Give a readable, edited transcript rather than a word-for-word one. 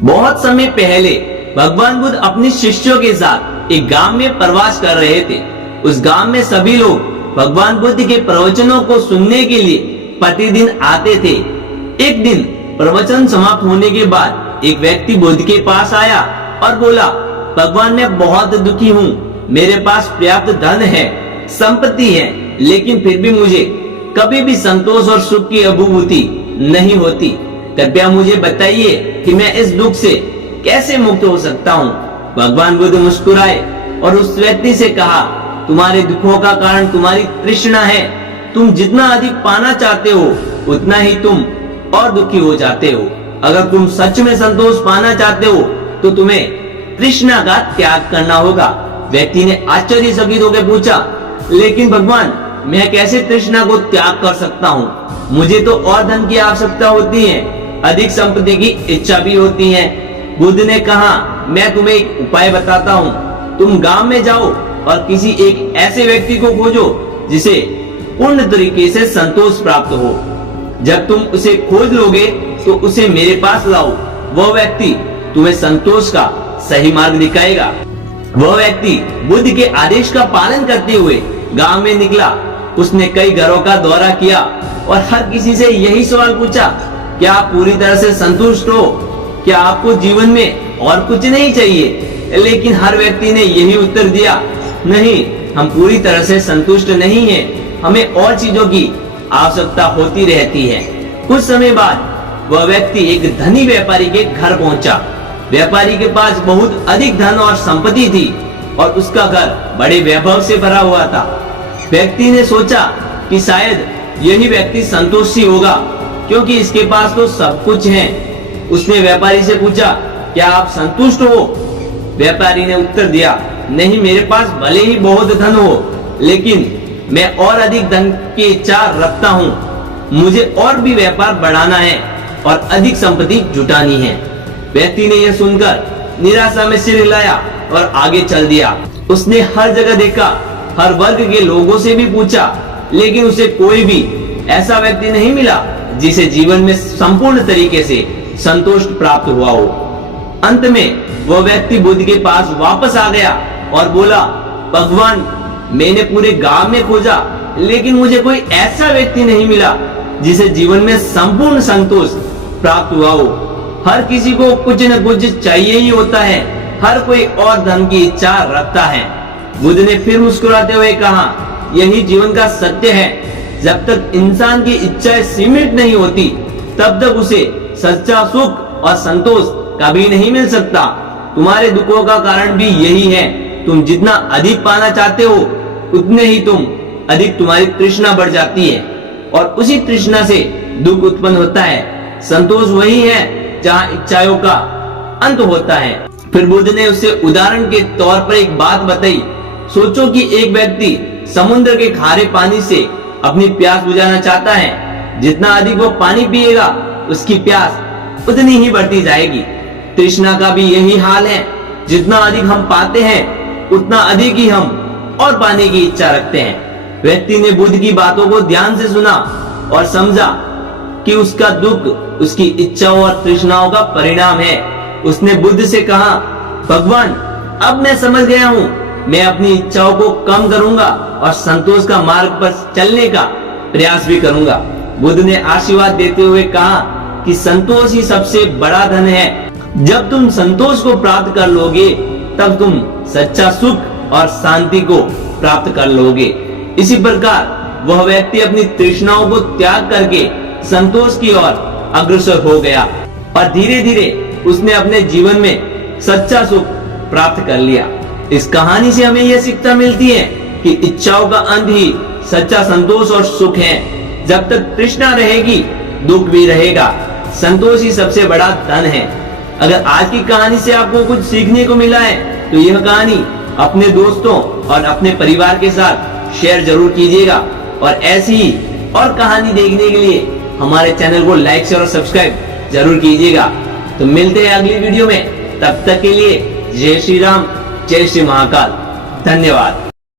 बहुत समय पहले भगवान बुद्ध अपने शिष्यों के साथ एक गांव में प्रवास कर रहे थे। उस गांव में सभी लोग भगवान बुद्ध के प्रवचनों को सुनने के लिए प्रतिदिन आते थे। एक दिन प्रवचन समाप्त होने के बाद एक व्यक्ति बुद्ध के पास आया और बोला, भगवान मैं बहुत दुखी हूँ, मेरे पास पर्याप्त धन है, संपत्ति है, लेकिन फिर भी मुझे कभी भी संतोष और सुख की अनुभूति नहीं होती। कृपया मुझे बताइए कि मैं इस दुख से कैसे मुक्त हो सकता हूँ। भगवान बुद्ध मुस्कुराए और उस व्यक्ति से कहा, तुम्हारे दुखों का कारण तुम्हारी तृष्णा है। तुम जितना अधिक पाना चाहते हो उतना ही तुम और दुखी हो जाते हो। अगर तुम सच में संतोष पाना चाहते हो तो तुम्हें तृष्णा का त्याग करना होगा। व्यक्ति ने आश्चर्यचकित होकर पूछा, लेकिन भगवान मैं कैसे तृष्णा को त्याग कर सकता हूँ? मुझे तो और धन की आवश्यकता होती है, अधिक संपत्ति की इच्छा भी होती है। बुद्ध ने कहा, मैं तुम्हें एक उपाय बताता हूँ। तुम गांव में जाओ और किसी एक ऐसे व्यक्ति को खोजो जिसे पूर्ण तरीके से संतोष प्राप्त हो। जब तुम उसे खोज लोगे तो उसे मेरे पास लाओ। वह व्यक्ति तुम्हें संतोष का सही मार्ग दिखाएगा। वह व्यक्ति बुद्ध के आदेश का पालन करते हुए गांव में निकला। उसने कई घरों का दौरा किया और हर किसी से यही सवाल पूछा, क्या आप पूरी तरह से संतुष्ट हो? क्या आपको जीवन में और कुछ नहीं चाहिए? लेकिन हर व्यक्ति ने यही उत्तर दिया, नहीं, हम पूरी तरह से संतुष्ट नहीं हैं, हमें और चीजों की आवश्यकता होती रहती है। कुछ समय बाद वह व्यक्ति एक धनी व्यापारी के घर पहुंचा। व्यापारी के पास बहुत अधिक धन और संपत्ति थी और उसका घर बड़े वैभव से भरा हुआ था। व्यक्ति ने सोचा कि शायद यही व्यक्ति संतोषी होगा, क्योंकि इसके पास तो सब कुछ है। उसने व्यापारी से पूछा, क्या आप संतुष्ट हो? व्यापारी ने उत्तर दिया, नहीं, मेरे पास भले ही बहुत धन हो, लेकिन मैं और अधिक धन की इच्छा रखता हूँ। मुझे और भी व्यापार बढ़ाना है और अधिक संपत्ति जुटानी है। व्यक्ति ने यह सुनकर निराशा में सिर हिलाया और आगे चल दिया। उसने हर जगह देखा, हर वर्ग के लोगों से भी पूछा, लेकिन उसे कोई भी ऐसा व्यक्ति नहीं मिला जिसे जीवन में संपूर्ण तरीके से संतोष प्राप्त हुआ हो। अंत में वह व्यक्ति बुद्ध के पास वापस आ गया और बोला, भगवान मैंने पूरे गांव में खोजा, लेकिन मुझे कोई ऐसा व्यक्ति नहीं मिला जिसे जीवन में संपूर्ण संतोष प्राप्त हुआ हो। हर किसी को कुछ न कुछ चाहिए ही होता है, हर कोई और धन की इच्छा रखता है। बुद्ध ने फिर मुस्कुराते हुए कहा, यही जीवन का सत्य है। जब तक इंसान की इच्छाएं सीमित नहीं होती, तब तक उसे सच्चा सुख और संतोष कभी नहीं मिल सकता। तुम्हारे दुखों का कारण भी यही है। तुम जितना अधिक पाना चाहते हो उतने ही अधिक तुम्हारी तृष्णा बढ़ जाती है और उसी तृष्णा से दुख उत्पन्न होता है। संतोष वही है जहाँ इच्छाओं का अंत होता है। फिर बुद्ध ने उसे उदाहरण के तौर पर एक बात बताई। सोचो कि एक व्यक्ति समुद्र के खारे पानी से अपनी प्यास बुझाना चाहता है। जितना अधिक वो पानी पिएगा उसकी प्यास उतनी ही बढ़ती जाएगी। तृष्णा का भी यही हाल है। जितना अधिक हम पाते हैं उतना अधिक ही हम और पाने की इच्छा रखते हैं। व्यक्ति ने बुद्ध की बातों को ध्यान से सुना और समझा कि उसका दुख उसकी इच्छाओं और तृष्णाओं का परिणाम है। उसने बुद्ध से कहा, भगवान अब मैं समझ गया हूँ, मैं अपनी इच्छाओं को कम करूंगा और संतोष का मार्ग पर चलने का प्रयास भी करूंगा। बुद्ध ने आशीर्वाद देते हुए कहा कि संतोष ही सबसे बड़ा धन है। जब तुम संतोष को प्राप्त कर लोगे तब तुम सच्चा सुख और शांति को प्राप्त कर लोगे। इसी प्रकार वह व्यक्ति अपनी तृष्णाओं को त्याग करके संतोष की ओर अग्रसर हो गया और धीरे धीरे उसने अपने जीवन में सच्चा सुख प्राप्त कर लिया। इस कहानी से हमें यह शिक्षा मिलती है कि इच्छाओं का अंत ही सच्चा संतोष और सुख है। जब तक तृष्णा रहेगी दुख भी रहेगा। संतोष ही सबसे बड़ा धन है। अगर आज की कहानी से आपको कुछ सीखने को मिला है तो यह कहानी अपने दोस्तों और अपने परिवार के साथ शेयर जरूर कीजिएगा और ऐसी ही और कहानी देखने के लिए हमारे चैनल को लाइक शेयर और सब्सक्राइब जरूर कीजिएगा। तो मिलते हैं अगली वीडियो में। तब तक के लिए जय श्री राम, जय श्री महाकाल। धन्यवाद।